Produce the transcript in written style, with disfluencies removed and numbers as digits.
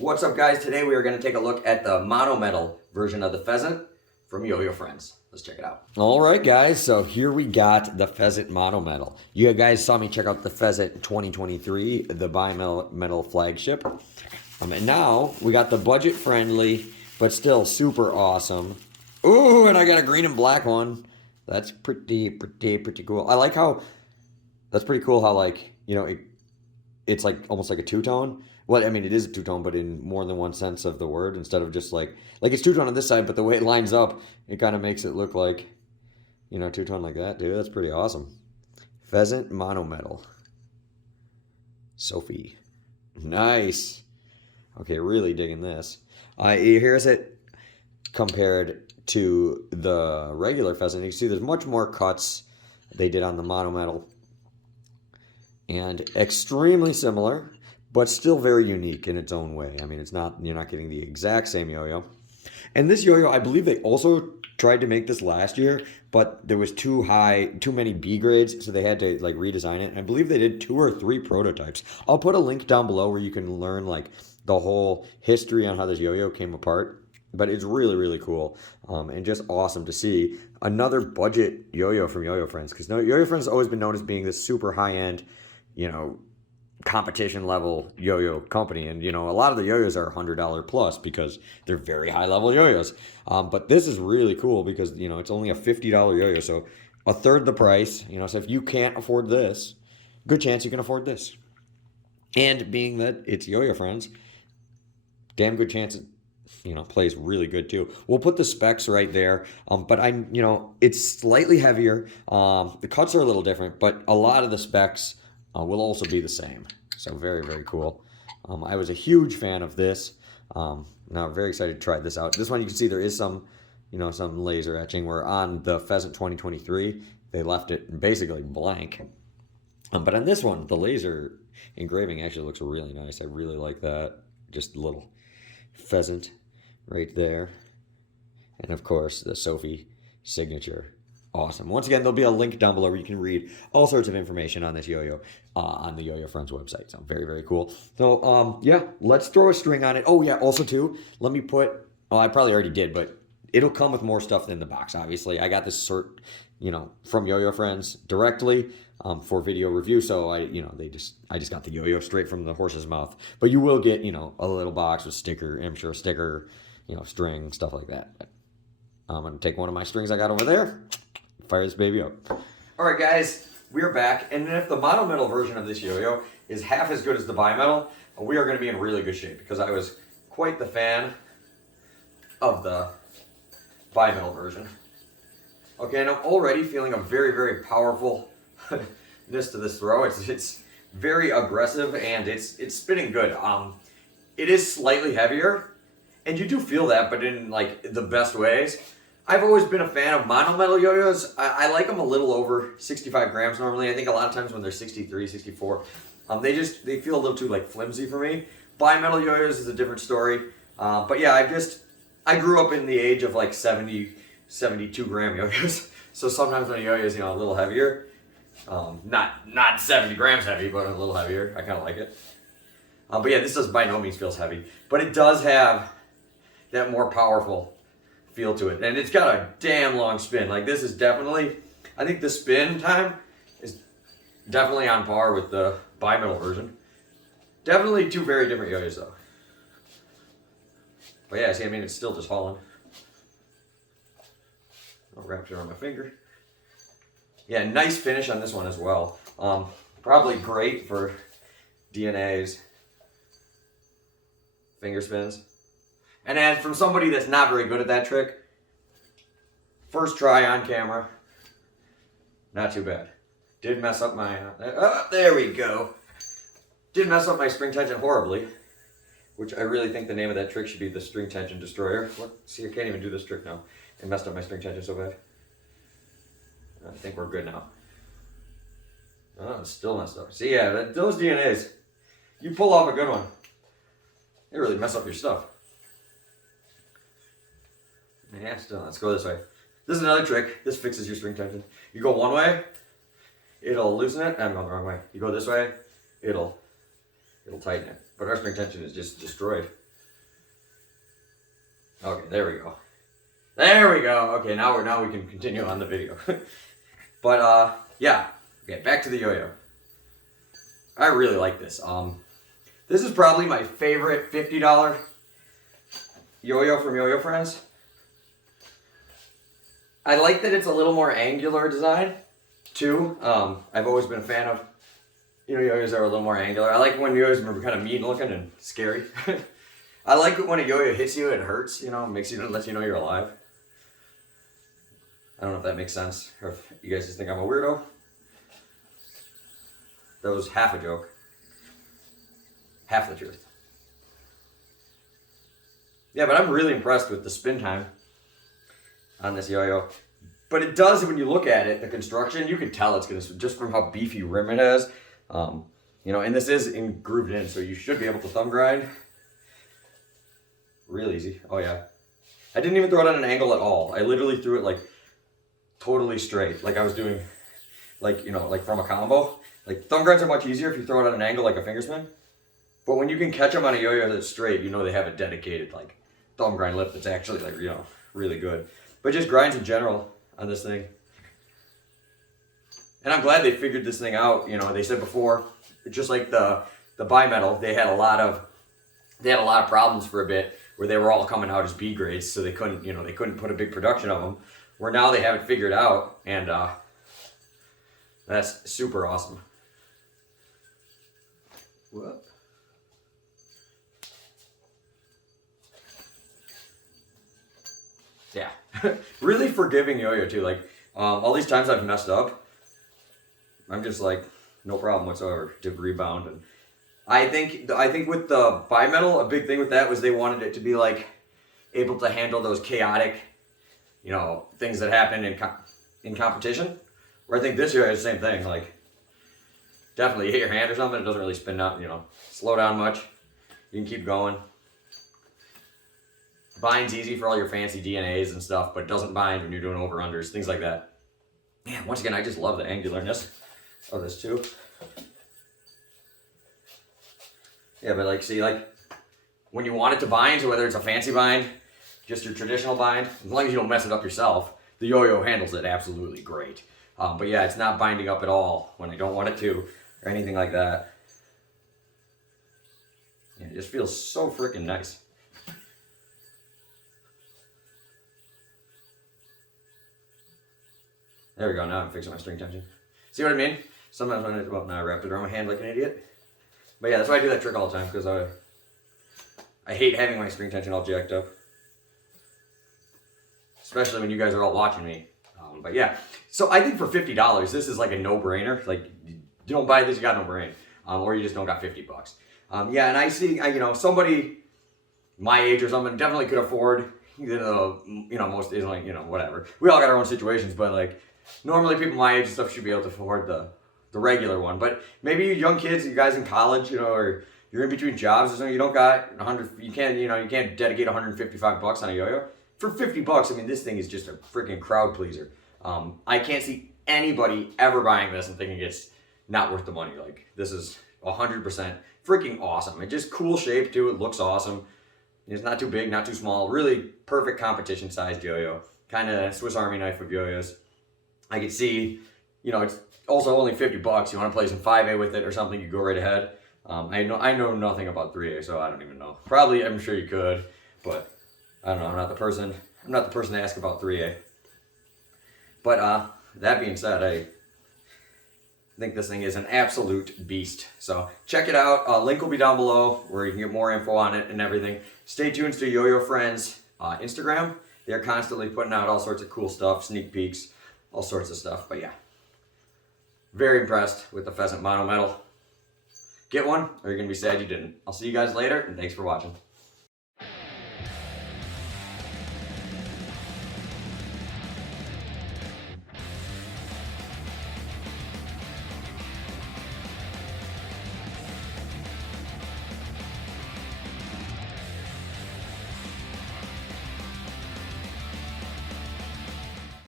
What's up, guys? Today we are going to take a look at the Monometal version of the Pheasant from YoYoFriends. Let's check it out. All right, guys, so here we got the Pheasant Monometal. You guys saw me check out the Pheasant 2023, the Bimetal flagship. And now we got the budget-friendly, but still super awesome. Ooh, and I got a green and black one. That's pretty cool. I like how, that's pretty cool how, like, you know, it's like almost like a two-tone. Well, I mean, it is a two-tone, but in more than one sense of the word, instead of just like it's two-tone on this side, but the way it lines up, it kind of makes it look like, you know, two-tone like that, dude. That's pretty awesome. Pheasant Monometal. Sophie. Nice. Okay, really digging this. Here's it compared to the regular pheasant. You can see there's much more cuts they did on the Monometal. And extremely similar, but still very unique in its own way. I mean, it's not, you're not getting the exact same yo-yo. And this yo-yo, I believe they also tried to make this last year, but there was too many B grades, so they had to like redesign it. I believe they did 2 or 3 prototypes. I'll put a link down below where you can learn like the whole history on how this yo-yo came apart. But it's really cool, and just awesome to see another budget yo-yo from YoYoFriends, because YoYoFriends has always been known as being this super high-end, you know, competition level yo-yo company. And, you know, a lot of the yo-yos are $100 plus because they're very high level yo-yos. But this is really cool because, you know, it's only a $50 yo-yo. So a third the price, you know, so if you can't afford this, good chance you can afford this. And being that it's YoYoFriends, damn good chance it, you know, plays really good too. We'll put the specs right there. But you know, it's slightly heavier. The cuts are a little different, but a lot of the specs will also be the same. So very cool. I was a huge fan of this. Now I'm very excited to try this out. This one you can see there is some, you know, some laser etching, where on the Pheasant 2023 they left it basically blank. But on this one, the laser engraving actually looks really nice. I really like that. Just a little pheasant right there. And of course the Sophie signature. Awesome. Once again, there'll be a link down below where you can read all sorts of information on this yo-yo on the YoYoFriends website. So very cool. So yeah, let's throw a string on it. Oh yeah, also too, let me put, oh, I probably already did, but it'll come with more stuff in the box. Obviously, I got this cert, you know, from YoYoFriends directly for video review. So I just got the yo-yo straight from the horse's mouth. But you will get, you know, a little box with sticker, I'm sure sticker, you know, string, stuff like that. But I'm gonna take one of my strings I got over there. Fire this baby up. All right, guys, we're back. And if the Monometal version of this yo-yo is half as good as the Bimetal, we are going to be in really good shape, because I was quite the fan of the Bimetal version. Okay, and I'm already feeling a very powerfulness to this throw. It's very aggressive, and it's spinning good. It is slightly heavier, and you do feel that, but in like the best ways. I've always been a fan of Monometal yo-yos. I like them a little over 65 grams normally. I think a lot of times when they're 63, 64, they feel a little too like flimsy for me. Bimetal yo-yos is a different story. But yeah, I grew up in the age of like 70, 72 gram yo-yos. So sometimes when a yo-yo is, you know, a little heavier, not 70 grams heavy, but a little heavier, I kind of like it. But yeah, this does by no means feels heavy, but it does have that more powerful feel to it, and it's got a damn long spin. Like, this is definitely, I think the spin time is definitely on par with the Bimetal version. Definitely 2 very different yo-yos though. But yeah, see, I mean, it's still just hauling. I'll wrap it around my finger. Yeah, nice finish on this one as well. Probably great for DNA's finger spins. And as from somebody that's not very good at that trick, first try on camera, not too bad. Did mess up my, there we go. Did mess up my string tension horribly, which I really think the name of that trick should be the string tension destroyer. What? See, I can't even do this trick now. It messed up my string tension so bad. I think we're good now. Oh, it's still messed up. See, yeah, those DNAs, you pull off a good one, they really mess up your stuff. Yeah, still, let's go this way. This is another trick. This fixes your string tension. You go one way, it'll loosen it. I'm going the wrong way. You go this way, it'll tighten it. But our string tension is just destroyed. Okay, there we go. There we go. Okay, now we can continue on the video. But yeah. Okay, back to the yo-yo. I really like this. This is probably my favorite $50 yo-yo from YoYoFriends. I like that it's a little more angular design too. I've always been a fan of, yo-yos that are a little more angular. I like when yo-yos are kind of mean looking and scary. I like it when a yo-yo hits you, it hurts, lets you know you're alive. I don't know if that makes sense, or if you guys just think I'm a weirdo. That was half a joke. Half the truth. Yeah, but I'm really impressed with the spin time on this yo-yo. But it does, when you look at it, the construction, you can tell it's going to, just from how beefy rim it has. And this is grooved in, so you should be able to thumb grind. Real easy. Oh, yeah. I didn't even throw it at an angle at all. I literally threw it, like, totally straight. Like I was doing, like from a combo. Like, thumb grinds are much easier if you throw it at an angle like a finger spin. But when you can catch them on a yo-yo that's straight, they have a dedicated, like, thumb grind lip that's actually, like, really good. But just grinds in general on this thing. And I'm glad they figured this thing out. They said before, just like the bimetal, they had a lot of problems for a bit where they were all coming out as B grades, so they couldn't put a big production of them. Where now they have it figured out, and that's super awesome. What? Yeah, really forgiving yo-yo too. Like all these times I've messed up, I'm just like no problem whatsoever to rebound. And I think with the bimetal, a big thing with that was they wanted it to be like able to handle those chaotic, things that happen in competition. Where I think this yo-yo is the same thing. Like definitely you hit your hand or something, it doesn't really spin up, slow down much. You can keep going. Bind's easy for all your fancy DNAs and stuff, but it doesn't bind when you're doing over-unders, things like that. Man, once again, I just love the angularness of this too. Yeah, but see, when you want it to bind, so whether it's a fancy bind, just your traditional bind, as long as you don't mess it up yourself, the yo-yo handles it absolutely great. But yeah, it's not binding up at all when I don't want it to, or anything like that. Yeah, it just feels so freaking nice. There we go, now I'm fixing my string tension. See what I mean? Sometimes when now I wrapped it around my hand like an idiot. But yeah, that's why I do that trick all the time, because I hate having my string tension all jacked up. Especially when you guys are all watching me. But yeah, so I think for $50, this is like a no-brainer. Like, you don't buy this, you got no brain. Or you just don't got 50 bucks. Yeah, and I see, somebody my age or something definitely could afford, most is like, whatever. We all got our own situations, but like, normally people my age and stuff should be able to afford the regular one. But maybe you young kids, you guys in college, or you're in between jobs or something, you don't got 100, you can't dedicate 155 bucks on a yo-yo. For 50 bucks, I mean, this thing is just a freaking crowd pleaser. I can't see anybody ever buying this and thinking it's not worth the money. Like, this is 100% freaking awesome. It's just cool shape too. It looks awesome. It's not too big, not too small. Really perfect competition sized yo-yo. Kind of Swiss Army knife of yo-yos. I could see, it's also only 50 bucks. You want to play some 5A with it or something, you go right ahead. I know nothing about 3A, so I don't even know. Probably, I'm sure you could, but I don't know. I'm not the person to ask about 3A. But that being said, I think this thing is an absolute beast. So check it out. Link will be down below where you can get more info on it and everything. Stay tuned to YoYoFriends Instagram. They're constantly putting out all sorts of cool stuff, sneak peeks, all sorts of stuff. But yeah, very impressed with the Pheasant Monometal. Get one or you're going to be sad you didn't. I'll see you guys later, and thanks for watching.